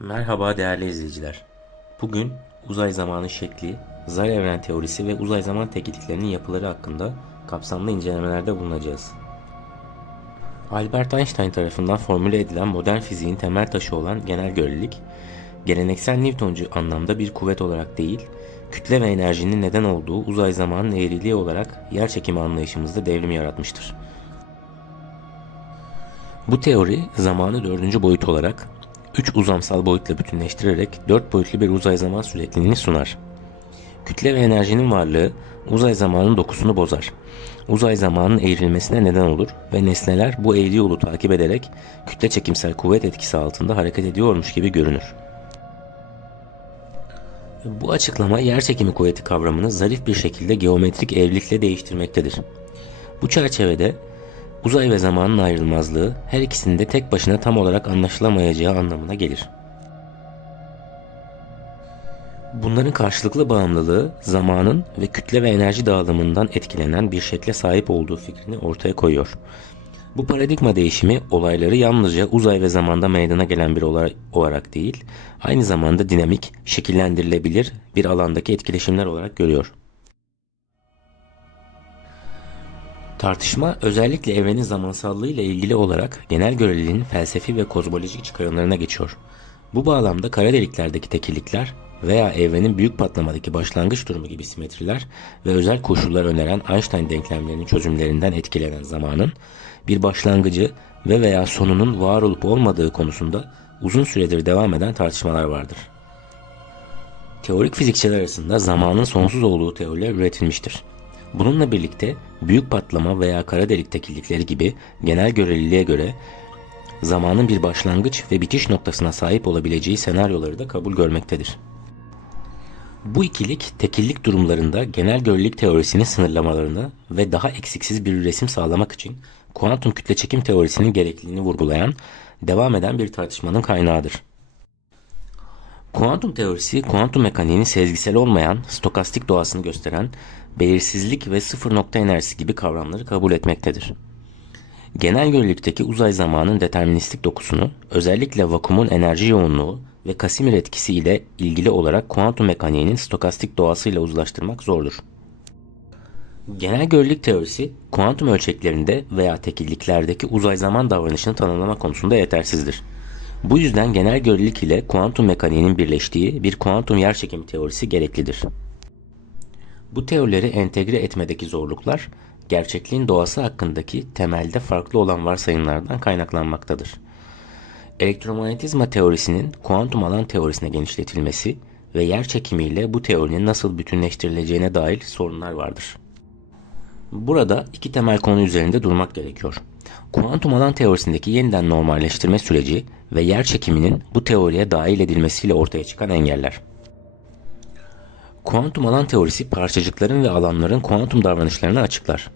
Merhaba değerli izleyiciler. Bugün uzay zamanı şekli, uzay evren teorisi ve uzay zaman tekniklerinin yapıları hakkında kapsamlı incelemelerde bulunacağız. Albert Einstein tarafından formüle edilen modern fiziğin temel taşı olan genel görelilik, geleneksel Newtoncu anlamda bir kuvvet olarak değil, kütle ve enerjinin neden olduğu uzay zamanın eğriliği olarak yerçekimi anlayışımızda devrim yaratmıştır. Bu teori zamanı dördüncü boyut olarak 3 uzamsal boyutla bütünleştirerek 4 boyutlu bir uzay zaman sürekliliğini sunar. Kütle ve enerjinin varlığı uzay zamanın dokusunu bozar. Uzay zamanın eğrilmesine neden olur ve nesneler bu eğri yolu takip ederek kütle çekimsel kuvvet etkisi altında hareket ediyormuş gibi görünür. Bu açıklama yerçekimi kuvveti kavramını zarif bir şekilde geometrik evlilikle değiştirmektedir. Bu çerçevede uzay ve zamanın ayrılmazlığı her ikisinin de tek başına tam olarak anlaşılamayacağı anlamına gelir. Bunların karşılıklı bağımlılığı zamanın ve kütle ve enerji dağılımından etkilenen bir şekle sahip olduğu fikrini ortaya koyuyor. Bu paradigma değişimi olayları yalnızca uzay ve zamanda meydana gelen bir olay olarak değil, aynı zamanda dinamik, şekillendirilebilir bir alandaki etkileşimler olarak görüyor. Tartışma özellikle evrenin zamansallığı ile ilgili olarak genel göreliliğin felsefi ve kozmolojik çıkarımlarına geçiyor. Bu bağlamda kara deliklerdeki tekillikler veya evrenin büyük patlamadaki başlangıç durumu gibi simetriler ve özel koşullar öneren Einstein denklemlerinin çözümlerinden etkilenen zamanın bir başlangıcı ve veya sonunun var olup olmadığı konusunda uzun süredir devam eden tartışmalar vardır. Teorik fizikçiler arasında zamanın sonsuz olduğu teoriler üretilmiştir. Bununla birlikte büyük patlama veya kara delik tekillikleri gibi genel göreliliğe göre zamanın bir başlangıç ve bitiş noktasına sahip olabileceği senaryoları da kabul görmektedir. Bu ikilik tekillik durumlarında genel görelilik teorisinin sınırlamalarını ve daha eksiksiz bir resim sağlamak için kuantum kütle çekim teorisinin gerekliliğini vurgulayan, devam eden bir tartışmanın kaynağıdır. Kuantum teorisi, kuantum mekaniğinin sezgisel olmayan, stokastik doğasını gösteren, belirsizlik ve sıfır nokta enerjisi gibi kavramları kabul etmektedir. Genel görelilikteki uzay zamanın deterministik dokusunu, özellikle vakumun enerji yoğunluğu ve Casimir etkisi ile ilgili olarak kuantum mekaniğinin stokastik doğasıyla uzlaştırmak zordur. Genel görelilik teorisi, kuantum ölçeklerinde veya tekilliklerdeki uzay zaman davranışını tanımlama konusunda yetersizdir. Bu yüzden genel görelilik ile kuantum mekaniğinin birleştiği bir kuantum yerçekimi teorisi gereklidir. Bu teorileri entegre etmedeki zorluklar, gerçekliğin doğası hakkındaki temelde farklı olan varsayımlardan kaynaklanmaktadır. Elektromanyetizma teorisinin kuantum alan teorisine genişletilmesi ve yerçekimiyle bu teorinin nasıl bütünleştirileceğine dair sorunlar vardır. Burada iki temel konu üzerinde durmak gerekiyor. Kuantum alan teorisindeki yeniden normalleştirme süreci ve yerçekiminin bu teoriye dahil edilmesiyle ortaya çıkan engeller. Kuantum alan teorisi parçacıkların ve alanların kuantum davranışlarını açıklar.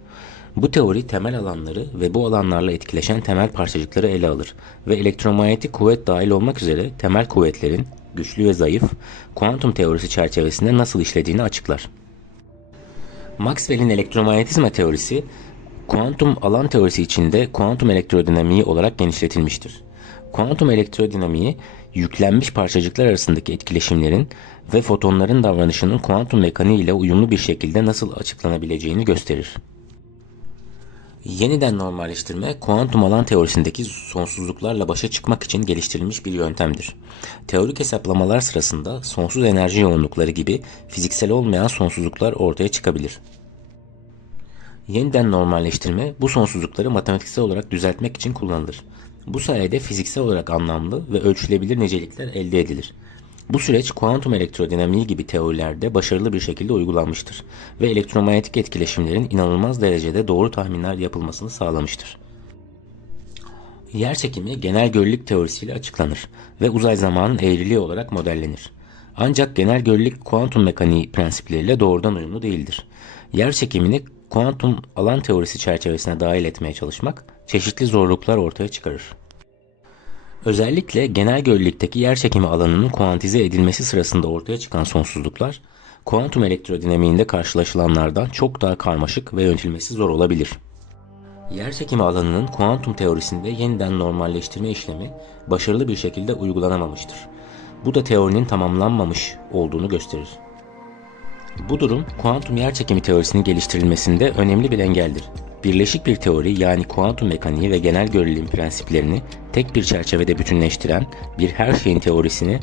Bu teori temel alanları ve bu alanlarla etkileşen temel parçacıkları ele alır ve elektromanyetik kuvvet dahil olmak üzere temel kuvvetlerin güçlü ve zayıf kuantum teorisi çerçevesinde nasıl işlediğini açıklar. Maxwell'in elektromanyetizma teorisi, kuantum alan teorisi içinde kuantum elektrodinamiği olarak genişletilmiştir. Kuantum elektrodinamiği, yüklenmiş parçacıklar arasındaki etkileşimlerin ve fotonların davranışının kuantum mekaniği ile uyumlu bir şekilde nasıl açıklanabileceğini gösterir. Yeniden normalleştirme, kuantum alan teorisindeki sonsuzluklarla başa çıkmak için geliştirilmiş bir yöntemdir. Teorik hesaplamalar sırasında sonsuz enerji yoğunlukları gibi fiziksel olmayan sonsuzluklar ortaya çıkabilir. Yeniden normalleştirme, bu sonsuzlukları matematiksel olarak düzeltmek için kullanılır. Bu sayede fiziksel olarak anlamlı ve ölçülebilir nicelikler elde edilir. Bu süreç kuantum elektrodinamiği gibi teorilerde başarılı bir şekilde uygulanmıştır ve elektromanyetik etkileşimlerin inanılmaz derecede doğru tahminler yapılmasını sağlamıştır. Yerçekimi genel görelilik teorisiyle açıklanır ve uzay zamanın eğriliği olarak modellenir. Ancak genel görelilik kuantum mekaniği prensipleriyle doğrudan uyumlu değildir. Yerçekimini kuantum alan teorisi çerçevesine dahil etmeye çalışmak çeşitli zorluklar ortaya çıkarır. Özellikle genel görelilikteki yerçekimi alanının kuantize edilmesi sırasında ortaya çıkan sonsuzluklar, kuantum elektrodinamiğinde karşılaşılanlardan çok daha karmaşık ve yönetilmesi zor olabilir. Yerçekimi alanının kuantum teorisinde yeniden normalleştirme işlemi başarılı bir şekilde uygulanamamıştır. Bu da teorinin tamamlanmamış olduğunu gösterir. Bu durum kuantum yerçekimi teorisinin geliştirilmesinde önemli bir engeldir. Birleşik bir teori yani kuantum mekaniği ve genel görelilik prensiplerini tek bir çerçevede bütünleştiren bir her şeyin teorisini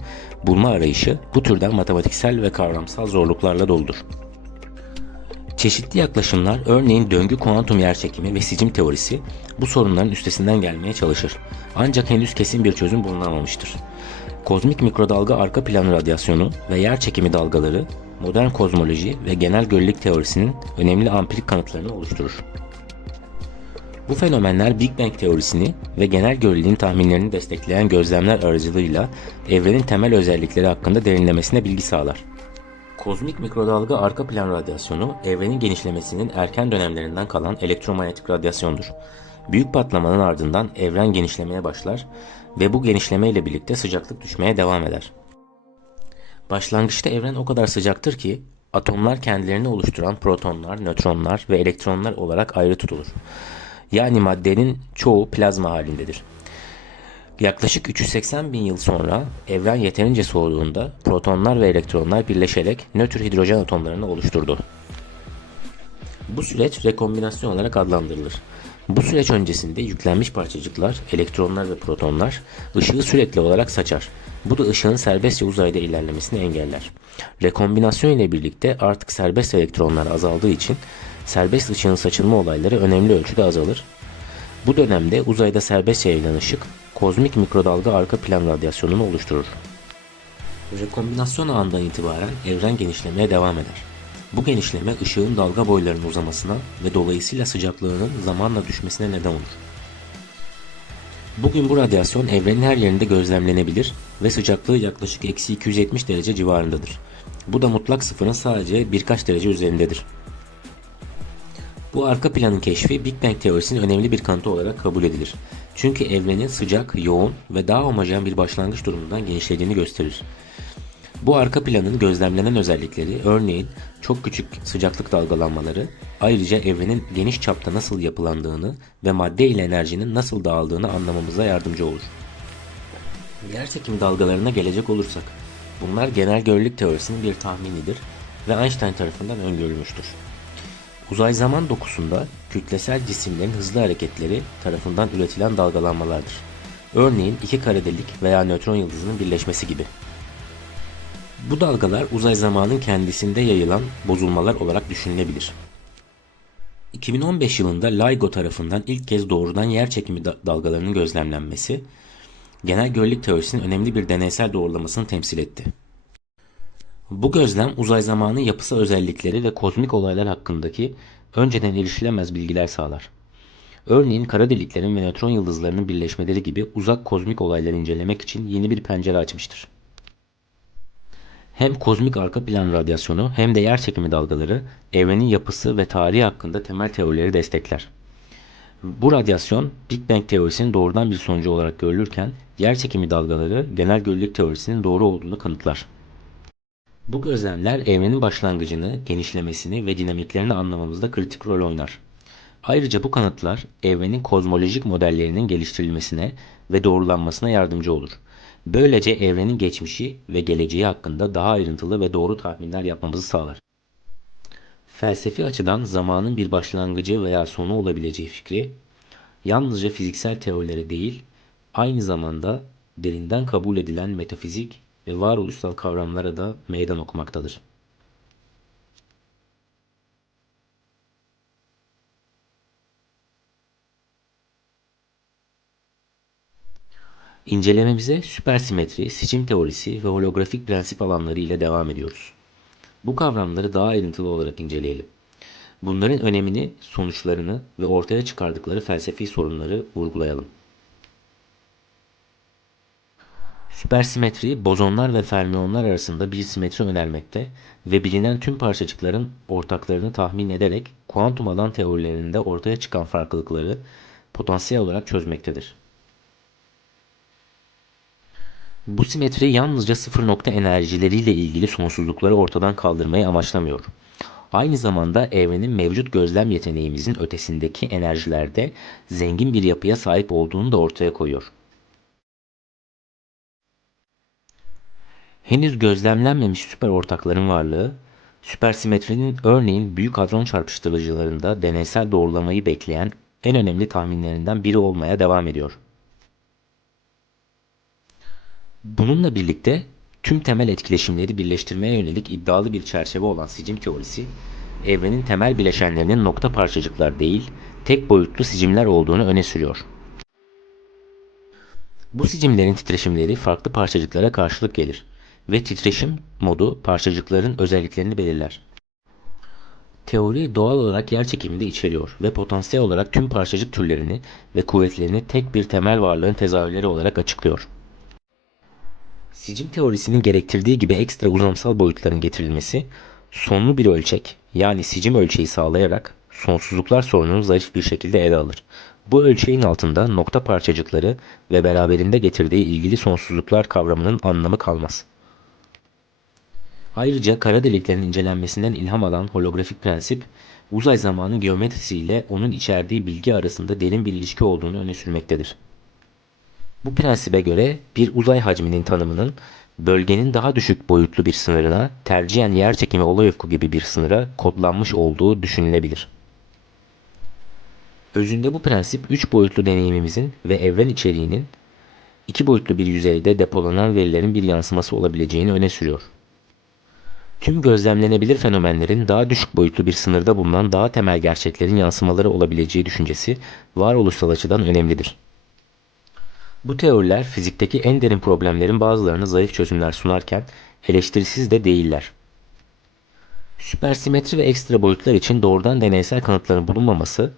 bulma arayışı bu türden matematiksel ve kavramsal zorluklarla doludur. Çeşitli yaklaşımlar, örneğin döngü kuantum yerçekimi ve sicim teorisi bu sorunların üstesinden gelmeye çalışır. Ancak henüz kesin bir çözüm bulunamamıştır. Kozmik mikrodalga arka plan radyasyonu ve yerçekimi dalgaları modern kozmoloji ve genel görelilik teorisinin önemli ampirik kanıtlarını oluşturur. Bu fenomenler Big Bang teorisini ve genel göreliliğin tahminlerini destekleyen gözlemler aracılığıyla evrenin temel özellikleri hakkında derinlemesine bilgi sağlar. Kozmik mikrodalga arka plan radyasyonu, evrenin genişlemesinin erken dönemlerinden kalan elektromanyetik radyasyondur. Büyük patlamanın ardından evren genişlemeye başlar ve bu genişleme ile birlikte sıcaklık düşmeye devam eder. Başlangıçta evren o kadar sıcaktır ki atomlar kendilerini oluşturan protonlar, nötronlar ve elektronlar olarak ayrı tutulur. Yani maddenin çoğu plazma halindedir. Yaklaşık 380 bin yıl sonra evren yeterince soğuduğunda protonlar ve elektronlar birleşerek nötr hidrojen atomlarını oluşturdu. Bu süreç rekombinasyon olarak adlandırılır. Bu süreç öncesinde yüklenmiş parçacıklar, elektronlar ve protonlar ışığı sürekli olarak saçar. Bu da ışığın serbestçe uzayda ilerlemesini engeller. Rekombinasyon ile birlikte artık serbest elektronlar azaldığı için serbest ışığın saçılma olayları önemli ölçüde azalır. Bu dönemde uzayda serbestçe yayılan ışık, kozmik mikrodalga arka plan radyasyonunu oluşturur. Rekombinasyon anından itibaren evren genişlemeye devam eder. Bu genişleme ışığın dalga boylarının uzamasına ve dolayısıyla sıcaklığının zamanla düşmesine neden olur. Bugün bu radyasyon evrenin her yerinde gözlemlenebilir ve sıcaklığı yaklaşık -270 derece civarındadır. Bu da mutlak sıfırın sadece birkaç derece üzerindedir. Bu arka planın keşfi Big Bang teorisinin önemli bir kanıtı olarak kabul edilir. Çünkü evrenin sıcak, yoğun ve daha homojen bir başlangıç durumundan genişlediğini gösterir. Bu arka planın gözlemlenen özellikleri, örneğin çok küçük sıcaklık dalgalanmaları, ayrıca evrenin geniş çapta nasıl yapılandığını ve madde ile enerjinin nasıl dağıldığını anlamamıza yardımcı olur. Yerçekimi dalgalarına gelecek olursak, bunlar genel görelilik teorisinin bir tahminidir ve Einstein tarafından öngörülmüştür. Uzay zaman dokusunda kütlesel cisimlerin hızlı hareketleri tarafından üretilen dalgalanmalardır. Örneğin iki kara delik veya nötron yıldızının birleşmesi gibi. Bu dalgalar uzay zamanın kendisinde yayılan bozulmalar olarak düşünülebilir. 2015 yılında LIGO tarafından ilk kez doğrudan yerçekimi dalgalarının gözlemlenmesi, genel görelilik teorisinin önemli bir deneysel doğrulamasını temsil etti. Bu gözlem uzay zamanın yapısal özellikleri ve kozmik olaylar hakkındaki önceden erişilemez bilgiler sağlar. Örneğin kara deliklerin ve nötron yıldızlarının birleşmeleri gibi uzak kozmik olayları incelemek için yeni bir pencere açmıştır. Hem kozmik arka plan radyasyonu hem de yerçekimi dalgaları evrenin yapısı ve tarihi hakkında temel teorileri destekler. Bu radyasyon Big Bang teorisinin doğrudan bir sonucu olarak görülürken yerçekimi dalgaları genel görelilik teorisinin doğru olduğunu kanıtlar. Bu gözlemler evrenin başlangıcını, genişlemesini ve dinamiklerini anlamamızda kritik rol oynar. Ayrıca bu kanıtlar evrenin kozmolojik modellerinin geliştirilmesine ve doğrulanmasına yardımcı olur. Böylece evrenin geçmişi ve geleceği hakkında daha ayrıntılı ve doğru tahminler yapmamızı sağlar. Felsefi açıdan zamanın bir başlangıcı veya sonu olabileceği fikri, yalnızca fiziksel teorilere değil, aynı zamanda derinden kabul edilen metafizik ve varoluşsal kavramlara da meydan okumaktadır. İncelememize süpersimetri, sicim teorisi ve holografik prensip alanları ile devam ediyoruz. Bu kavramları daha ayrıntılı olarak inceleyelim. Bunların önemini, sonuçlarını ve ortaya çıkardıkları felsefi sorunları vurgulayalım. Süpersimetri, bozonlar ve fermiyonlar arasında bir simetri önermekte ve bilinen tüm parçacıkların ortaklarını tahmin ederek kuantum alan teorilerinde ortaya çıkan farklılıkları potansiyel olarak çözmektedir. Bu simetri yalnızca sıfır nokta enerjileriyle ilgili sonsuzlukları ortadan kaldırmayı amaçlamıyor. Aynı zamanda evrenin mevcut gözlem yeteneğimizin ötesindeki enerjilerde zengin bir yapıya sahip olduğunu da ortaya koyuyor. Henüz gözlemlenmemiş süper ortakların varlığı, süpersimetrinin örneğin Büyük Hadron Çarpıştırıcılarında deneysel doğrulamayı bekleyen en önemli tahminlerinden biri olmaya devam ediyor. Bununla birlikte tüm temel etkileşimleri birleştirmeye yönelik iddialı bir çerçeve olan sicim teorisi, evrenin temel bileşenlerinin nokta parçacıklar değil, tek boyutlu sicimler olduğunu öne sürüyor. Bu sicimlerin titreşimleri farklı parçacıklara karşılık gelir ve titreşim modu parçacıkların özelliklerini belirler. Teori doğal olarak yerçekimini de içeriyor ve potansiyel olarak tüm parçacık türlerini ve kuvvetlerini tek bir temel varlığın tezahürleri olarak açıklıyor. Sicim teorisinin gerektirdiği gibi ekstra uzamsal boyutların getirilmesi, sonlu bir ölçek yani sicim ölçeği sağlayarak sonsuzluklar sorununu zarif bir şekilde ele alır. Bu ölçeğin altında nokta parçacıkları ve beraberinde getirdiği ilgili sonsuzluklar kavramının anlamı kalmaz. Ayrıca kara deliklerin incelenmesinden ilham alan holografik prensip, uzay zamanı geometrisiyle onun içerdiği bilgi arasında derin bir ilişki olduğunu öne sürmektedir. Bu prensibe göre bir uzay hacminin tanımının bölgenin daha düşük boyutlu bir sınırına, tercihen yerçekimi olay ufku gibi bir sınıra kodlanmış olduğu düşünülebilir. Özünde bu prensip 3 boyutlu deneyimimizin ve evren içeriğinin 2 boyutlu bir yüzeyde depolanan verilerin bir yansıması olabileceğini öne sürüyor. Tüm gözlemlenebilir fenomenlerin daha düşük boyutlu bir sınırda bulunan daha temel gerçeklerin yansımaları olabileceği düşüncesi varoluşsal açıdan önemlidir. Bu teoriler fizikteki en derin problemlerin bazılarına zayıf çözümler sunarken eleştirisiz de değiller. Süpersimetri ve ekstra boyutlar için doğrudan deneysel kanıtların bulunmaması,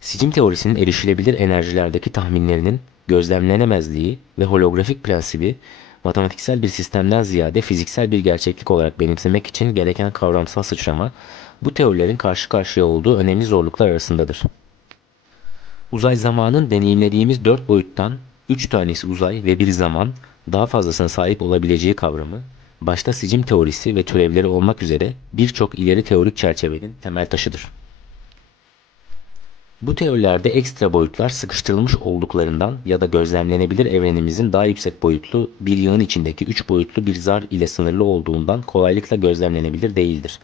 sicim teorisinin erişilebilir enerjilerdeki tahminlerinin gözlemlenemezliği ve holografik prensibi matematiksel bir sistemden ziyade fiziksel bir gerçeklik olarak benimsemek için gereken kavramsal sıçrama, bu teorilerin karşı karşıya olduğu önemli zorluklar arasındadır. Uzay zamanın deneyimlediğimiz 4 boyuttan 3 tanesi uzay ve bir zaman, daha fazlasına sahip olabileceği kavramı, başta sicim teorisi ve türevleri olmak üzere birçok ileri teorik çerçevenin temel taşıdır. Bu teorilerde ekstra boyutlar sıkıştırılmış olduklarından ya da gözlemlenebilir evrenimizin daha yüksek boyutlu bir yığın içindeki 3 boyutlu bir zar ile sınırlı olduğundan kolaylıkla gözlemlenebilir değildir.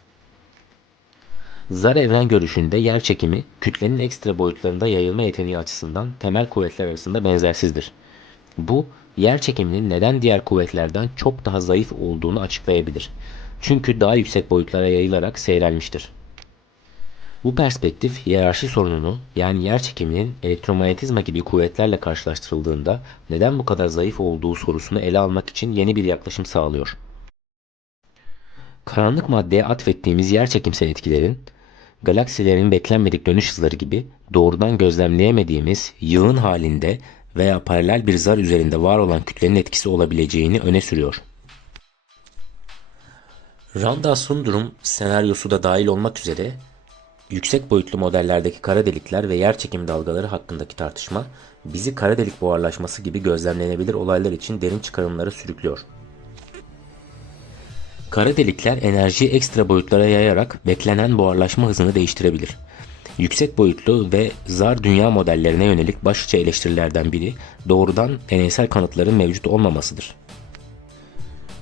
Zar evren görüşünde yerçekimi, kütlenin ekstra boyutlarında yayılma yeteneği açısından temel kuvvetler arasında benzersizdir. Bu, yerçekiminin neden diğer kuvvetlerden çok daha zayıf olduğunu açıklayabilir. Çünkü daha yüksek boyutlara yayılarak seyrelmiştir. Bu perspektif, hiyerarşi sorununu yani yerçekiminin elektromanyetizma gibi kuvvetlerle karşılaştırıldığında neden bu kadar zayıf olduğu sorusunu ele almak için yeni bir yaklaşım sağlıyor. Karanlık maddeye atfettiğimiz yerçekimsel etkilerin, galaksilerin beklenmedik dönüş hızları gibi doğrudan gözlemleyemediğimiz yığın halinde veya paralel bir zar üzerinde var olan kütlenin etkisi olabileceğini öne sürüyor. Randa-Sundrum senaryosu da dahil olmak üzere yüksek boyutlu modellerdeki kara delikler ve yerçekim dalgaları hakkındaki tartışma bizi kara delik buharlaşması gibi gözlemlenebilir olaylar için derin çıkarımlara sürüklüyor. Kara delikler enerjiyi ekstra boyutlara yayarak beklenen buharlaşma hızını değiştirebilir. Yüksek boyutlu ve zar dünya modellerine yönelik başlıca eleştirilerden biri doğrudan deneysel kanıtların mevcut olmamasıdır.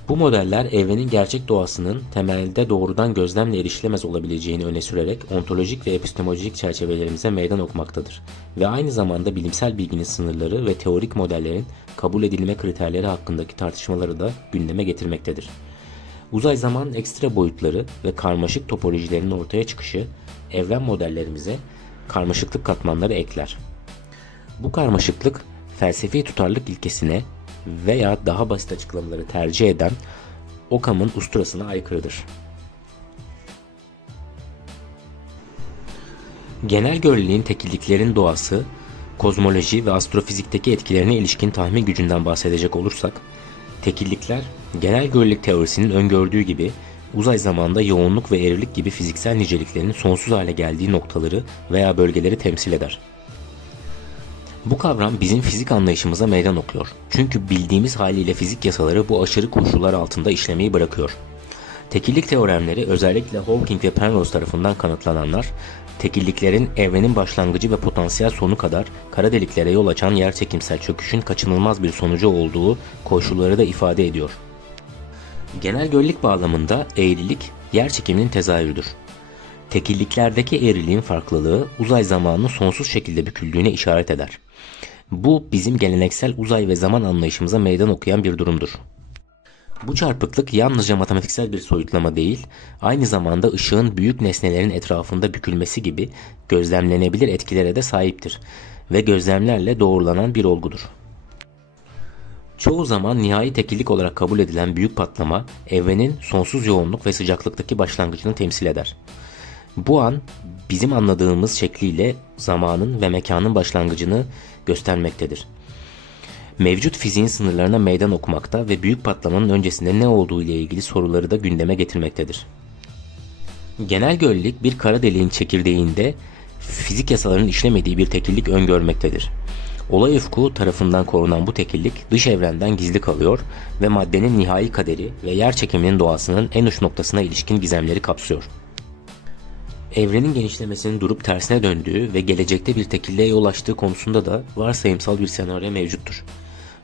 Bu modeller evrenin gerçek doğasının temelde doğrudan gözlemle erişilemez olabileceğini öne sürerek ontolojik ve epistemolojik çerçevelerimize meydan okumaktadır ve aynı zamanda bilimsel bilginin sınırları ve teorik modellerin kabul edilme kriterleri hakkındaki tartışmaları da gündeme getirmektedir. Uzay zaman ekstra boyutları ve karmaşık topolojilerin ortaya çıkışı evren modellerimize karmaşıklık katmanları ekler. Bu karmaşıklık felsefi tutarlılık ilkesine veya daha basit açıklamaları tercih eden Occam'ın usturasına aykırıdır. Genel göreliğin tekilliklerin doğası, kozmoloji ve astrofizikteki etkilerine ilişkin tahmin gücünden bahsedecek olursak, tekillikler genel görelilik teorisinin öngördüğü gibi uzay zamanda yoğunluk ve eğrilik gibi fiziksel niceliklerin sonsuz hale geldiği noktaları veya bölgeleri temsil eder. Bu kavram bizim fizik anlayışımıza meydan okuyor. Çünkü bildiğimiz haliyle fizik yasaları bu aşırı koşullar altında işlemeyi bırakıyor. Tekillik teoremleri özellikle Hawking ve Penrose tarafından kanıtlananlar, tekilliklerin evrenin başlangıcı ve potansiyel sonu kadar kara deliklere yol açan yerçekimsel çöküşün kaçınılmaz bir sonucu olduğu koşulları da ifade ediyor. Genel görelilik bağlamında eğrilik yer çekiminin tezahürüdür. Tekilliklerdeki eğriliğin farklılığı uzay zamanının sonsuz şekilde büküldüğüne işaret eder. Bu bizim geleneksel uzay ve zaman anlayışımıza meydan okuyan bir durumdur. Bu çarpıklık yalnızca matematiksel bir soyutlama değil, aynı zamanda ışığın büyük nesnelerin etrafında bükülmesi gibi gözlemlenebilir etkilere de sahiptir ve gözlemlerle doğrulanan bir olgudur. Çoğu zaman nihai tekillik olarak kabul edilen büyük patlama, evrenin sonsuz yoğunluk ve sıcaklıktaki başlangıcını temsil eder. Bu an, bizim anladığımız şekliyle zamanın ve mekanın başlangıcını göstermektedir. Mevcut fiziğin sınırlarına meydan okumakta ve büyük patlamanın öncesinde ne olduğu ile ilgili soruları da gündeme getirmektedir. Genel görelilik bir kara deliğin çekirdeğinde fizik yasalarının işlemediği bir tekillik öngörmektedir. Olay ufku tarafından korunan bu tekillik dış evrenden gizli kalıyor ve maddenin nihai kaderi ve yer çekiminin doğasının en uç noktasına ilişkin gizemleri kapsıyor. Evrenin genişlemesinin durup tersine döndüğü ve gelecekte bir tekilliğe yol açtığı konusunda da varsayımsal bir senaryo mevcuttur.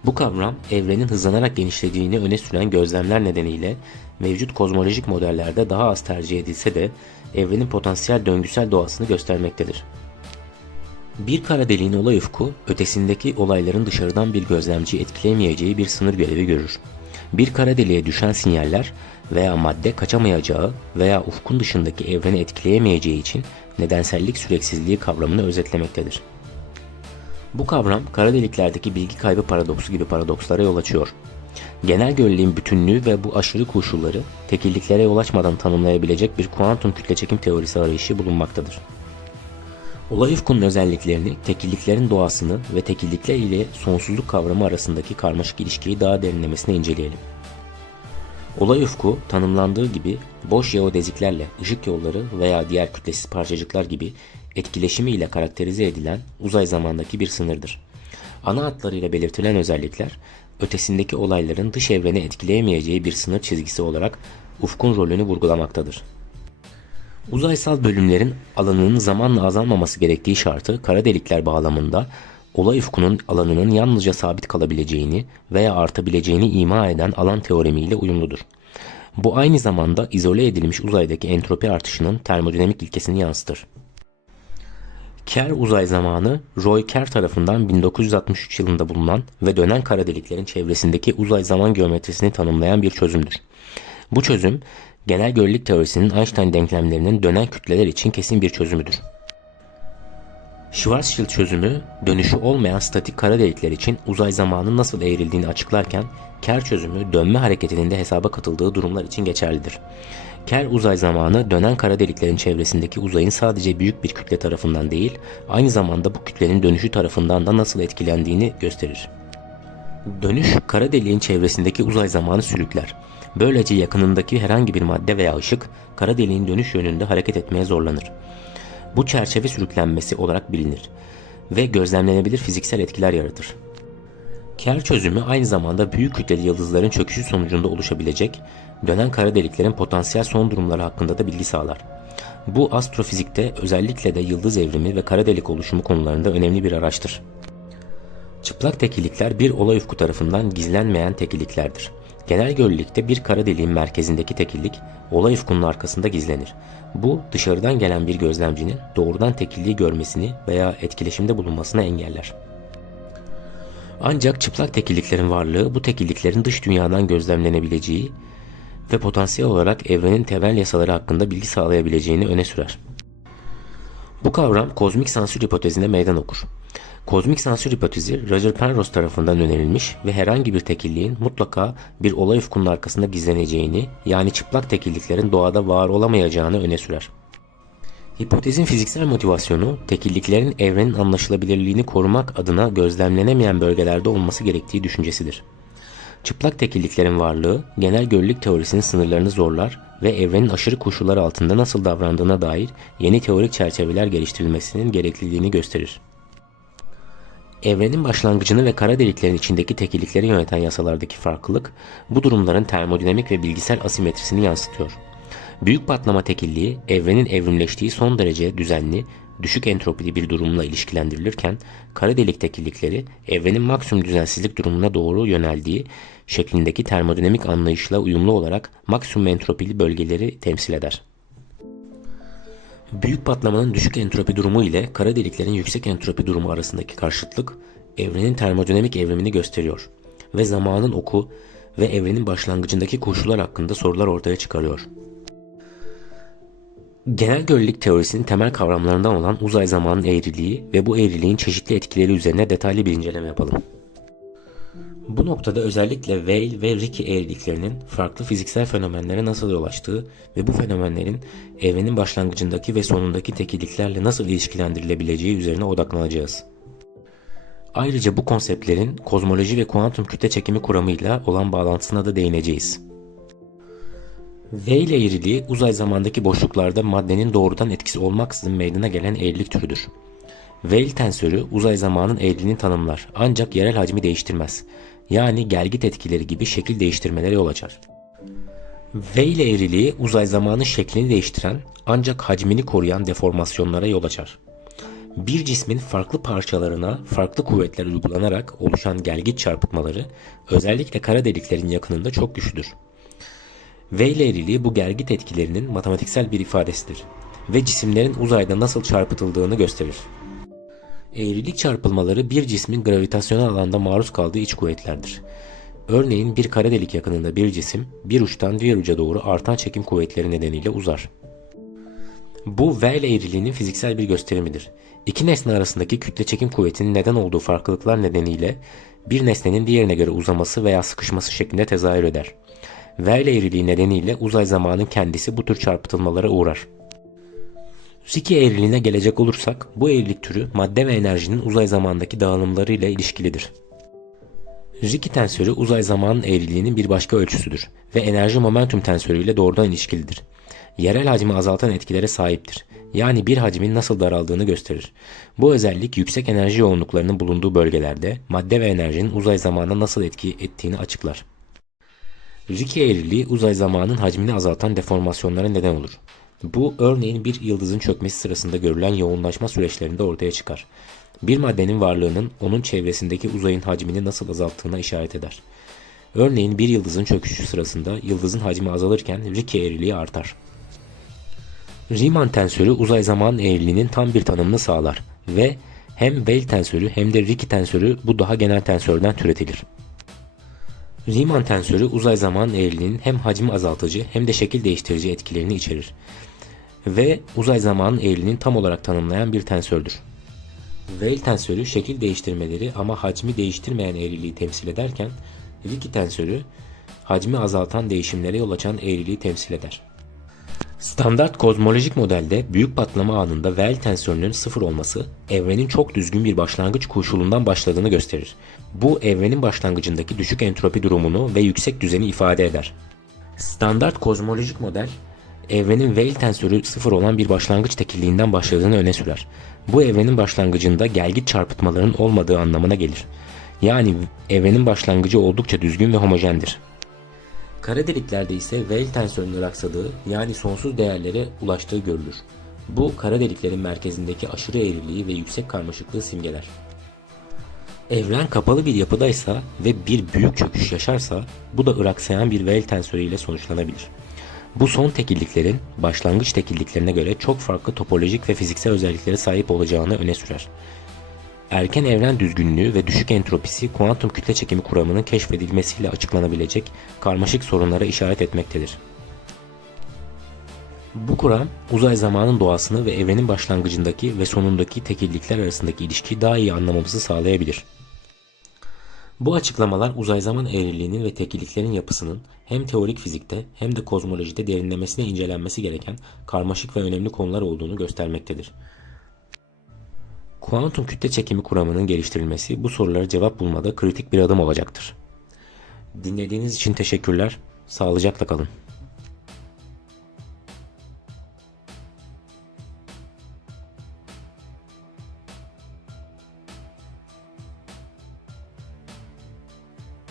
Bu kavram evrenin hızlanarak genişlediğini öne süren gözlemler nedeniyle mevcut kozmolojik modellerde daha az tercih edilse de evrenin potansiyel döngüsel doğasını göstermektedir. Bir kara deliğin olay ufku, ötesindeki olayların dışarıdan bir gözlemciyi etkileyemeyeceği bir sınır görevi görür. Bir kara deliğe düşen sinyaller veya madde kaçamayacağı veya ufkun dışındaki evreni etkileyemeyeceği için nedensellik süreksizliği kavramını özetlemektedir. Bu kavram kara deliklerdeki bilgi kaybı paradoksu gibi paradokslara yol açıyor. Genel göreliğin bütünlüğü ve bu aşırı koşulları tekilliklere yol açmadan tanımlayabilecek bir kuantum kütle çekim teorisi arayışı bulunmaktadır. Olay ufkunun özelliklerini, tekilliklerin doğasını ve tekillikler ile sonsuzluk kavramı arasındaki karmaşık ilişkiyi daha derinlemesine inceleyelim. Olay ufku, tanımlandığı gibi boş jeodeziklerle ışık yolları veya diğer kütlesiz parçacıklar gibi etkileşimi ile karakterize edilen uzay zamandaki bir sınırdır. Ana hatlarıyla belirtilen özellikler, ötesindeki olayların dış evreni etkileyemeyeceği bir sınır çizgisi olarak ufkun rolünü vurgulamaktadır. Uzaysal bölümlerin alanının zamanla azalmaması gerektiği şartı kara delikler bağlamında olay ufkunun alanının yalnızca sabit kalabileceğini veya artabileceğini ima eden alan teoremiyle uyumludur. Bu aynı zamanda izole edilmiş uzaydaki entropi artışının termodinamik ilkesini yansıtır. Kerr uzay zamanı, Roy Kerr tarafından 1963 yılında bulunan ve dönen kara deliklerin çevresindeki uzay zaman geometrisini tanımlayan bir çözümdür. Bu çözüm, genel görelilik teorisinin Einstein denklemlerinin dönen kütleler için kesin bir çözümüdür. Schwarzschild çözümü, dönüşü olmayan statik kara delikler için uzay zamanının nasıl eğrildiğini açıklarken, Kerr çözümü dönme hareketinin de hesaba katıldığı durumlar için geçerlidir. Kerr uzay zamanı dönen kara deliklerin çevresindeki uzayın sadece büyük bir kütle tarafından değil, aynı zamanda bu kütlenin dönüşü tarafından da nasıl etkilendiğini gösterir. Dönüş, kara deliğin çevresindeki uzay zamanı sürükler. Böylece yakınındaki herhangi bir madde veya ışık, kara deliğin dönüş yönünde hareket etmeye zorlanır. Bu çerçeve sürüklenmesi olarak bilinir ve gözlemlenebilir fiziksel etkiler yaratır. Kerr çözümü aynı zamanda büyük kütleli yıldızların çöküşü sonucunda oluşabilecek dönen kara deliklerin potansiyel son durumları hakkında da bilgi sağlar. Bu astrofizikte özellikle de yıldız evrimi ve kara delik oluşumu konularında önemli bir araçtır. Çıplak tekillikler bir olay ufku tarafından gizlenmeyen tekilliklerdir. Genel görelilikte bir kara deliğin merkezindeki tekillik olay ufkunun arkasında gizlenir. Bu dışarıdan gelen bir gözlemcinin doğrudan tekilliği görmesini veya etkileşimde bulunmasını engeller. Ancak çıplak tekilliklerin varlığı bu tekilliklerin dış dünyadan gözlemlenebileceği ve potansiyel olarak evrenin temel yasaları hakkında bilgi sağlayabileceğini öne sürer. Bu kavram kozmik sansür hipotezine meydan okur. Kozmik sansür hipotezi Roger Penrose tarafından önerilmiş ve herhangi bir tekilliğin mutlaka bir olay ufkunun arkasında gizleneceğini, yani çıplak tekilliklerin doğada var olamayacağını öne sürer. Hipotezin fiziksel motivasyonu, tekilliklerin evrenin anlaşılabilirliğini korumak adına gözlemlenemeyen bölgelerde olması gerektiği düşüncesidir. Çıplak tekilliklerin varlığı, genel görelilik teorisinin sınırlarını zorlar ve evrenin aşırı koşullar altında nasıl davrandığına dair yeni teorik çerçeveler geliştirilmesinin gerekliliğini gösterir. Evrenin başlangıcını ve kara deliklerin içindeki tekillikleri yöneten yasalardaki farklılık, bu durumların termodinamik ve bilgisel asimetrisini yansıtıyor. Büyük patlama tekilliği, evrenin evrimleştiği son derece düzenli, düşük entropili bir durumla ilişkilendirilirken kara delik tekillikleri evrenin maksimum düzensizlik durumuna doğru yöneldiği şeklindeki termodinamik anlayışla uyumlu olarak maksimum entropili bölgeleri temsil eder. Büyük patlamanın düşük entropi durumu ile kara deliklerin yüksek entropi durumu arasındaki karşıtlık evrenin termodinamik evrimini gösteriyor ve zamanın oku ve evrenin başlangıcındaki koşullar hakkında sorular ortaya çıkarıyor. Genel görelilik teorisinin temel kavramlarından olan uzay zamanın eğriliği ve bu eğriliğin çeşitli etkileri üzerine detaylı bir inceleme yapalım. Bu noktada özellikle Weyl ve Ricci eğriliklerinin farklı fiziksel fenomenlere nasıl yol açtığı ve bu fenomenlerin evrenin başlangıcındaki ve sonundaki tekilliklerle nasıl ilişkilendirilebileceği üzerine odaklanacağız. Ayrıca bu konseptlerin kozmoloji ve kuantum kütle çekimi kuramıyla olan bağlantısına da değineceğiz. Weyl eğriliği uzay zamandaki boşluklarda maddenin doğrudan etkisi olmaksızın meydana gelen eğrilik türüdür. Weyl tensörü uzay zamanın eğriliğini tanımlar ancak yerel hacmi değiştirmez. Yani gelgit etkileri gibi şekil değiştirmelere yol açar. Weyl eğriliği uzay zamanın şeklini değiştiren ancak hacmini koruyan deformasyonlara yol açar. Bir cismin farklı parçalarına farklı kuvvetler uygulanarak oluşan gelgit çarpıtmaları özellikle kara deliklerin yakınında çok güçlüdür. Weyl eğriliği bu gelgit etkilerinin matematiksel bir ifadesidir ve cisimlerin uzayda nasıl çarpıtıldığını gösterir. Eğrilik çarpılmaları bir cismin gravitasyonel alanda maruz kaldığı iç kuvvetlerdir. Örneğin bir kara delik yakınında bir cisim bir uçtan diğer uca doğru artan çekim kuvvetleri nedeniyle uzar. Bu Weyl eğriliğinin fiziksel bir gösterimidir. İki nesne arasındaki kütle çekim kuvvetinin neden olduğu farklılıklar nedeniyle bir nesnenin diğerine göre uzaması veya sıkışması şeklinde tezahür eder. Weyl eğriliği nedeniyle uzay zamanın kendisi bu tür çarpıtılmalara uğrar. Ricci eğriliğine gelecek olursak bu eğrilik türü madde ve enerjinin uzay zamandaki dağılımlarıyla ilişkilidir. Ricci tensörü uzay zamanın eğriliğinin bir başka ölçüsüdür ve enerji momentum tensörüyle doğrudan ilişkilidir. Yerel hacmi azaltan etkilere sahiptir. Yani bir hacmin nasıl daraldığını gösterir. Bu özellik yüksek enerji yoğunluklarının bulunduğu bölgelerde madde ve enerjinin uzay zamana nasıl etki ettiğini açıklar. Ricci eğriliği uzay zamanın hacmini azaltan deformasyonlara neden olur. Bu örneğin bir yıldızın çökmesi sırasında görülen yoğunlaşma süreçlerinde ortaya çıkar. Bir maddenin varlığının onun çevresindeki uzayın hacmini nasıl azalttığına işaret eder. Örneğin bir yıldızın çöküşü sırasında yıldızın hacmi azalırken Ricci eğriliği artar. Riemann tensörü uzay zaman eğriliğinin tam bir tanımını sağlar ve hem Weyl tensörü hem de Ricci tensörü bu daha genel tensörden türetilir. Riemann tensörü uzay zaman eğriliğinin hem hacmi azaltıcı hem de şekil değiştirici etkilerini içerir ve uzay zamanın eğriliğini tam olarak tanımlayan bir tensördür. Weyl tensörü şekil değiştirmeleri ama hacmi değiştirmeyen eğriliği temsil ederken Ricci tensörü hacmi azaltan değişimlere yol açan eğriliği temsil eder. Standart kozmolojik modelde büyük patlama anında Weyl tensörünün sıfır olması evrenin çok düzgün bir başlangıç koşulundan başladığını gösterir. Bu evrenin başlangıcındaki düşük entropi durumunu ve yüksek düzeni ifade eder. Standart kozmolojik model evrenin Weyl tensörü sıfır olan bir başlangıç tekilliğinden başladığını öne sürer. Bu evrenin başlangıcında gelgit çarpıtmaların olmadığı anlamına gelir. Yani evrenin başlangıcı oldukça düzgün ve homojendir. Kara deliklerde ise Weyl tensörünün aksadığı yani sonsuz değerlere ulaştığı görülür. Bu kara deliklerin merkezindeki aşırı eğriliği ve yüksek karmaşıklığı simgeler. Evren kapalı bir yapıdaysa ve bir büyük çöküş yaşarsa bu da ıraksayan bir Weyl tensörü ile sonuçlanabilir. Bu son tekilliklerin başlangıç tekilliklerine göre çok farklı topolojik ve fiziksel özelliklere sahip olacağını öne sürer. Erken evren düzgünlüğü ve düşük entropisi kuantum kütle çekimi kuramının keşfedilmesiyle açıklanabilecek karmaşık sorunlara işaret etmektedir. Bu kuram, uzay zamanın doğasını ve evrenin başlangıcındaki ve sonundaki tekillikler arasındaki ilişkiyi daha iyi anlamamızı sağlayabilir. Bu açıklamalar uzay zaman eğriliğinin ve tekilliklerin yapısının hem teorik fizikte hem de kozmolojide derinlemesine incelenmesi gereken karmaşık ve önemli konular olduğunu göstermektedir. Kuantum kütle çekimi kuramının geliştirilmesi bu sorulara cevap bulmada kritik bir adım olacaktır. Dinlediğiniz için teşekkürler. Sağlıcakla kalın.